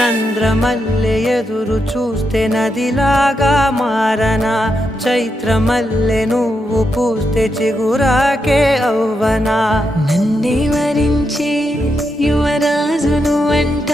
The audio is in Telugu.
చంద్రమల్లె ఎదురు చూస్తే నదిలాగా మారనా, చైత్రమల్లె నువ్వు పూస్తే చిగురాకే అవ్వనా. నన్నే వరించే యువరాజును అంటే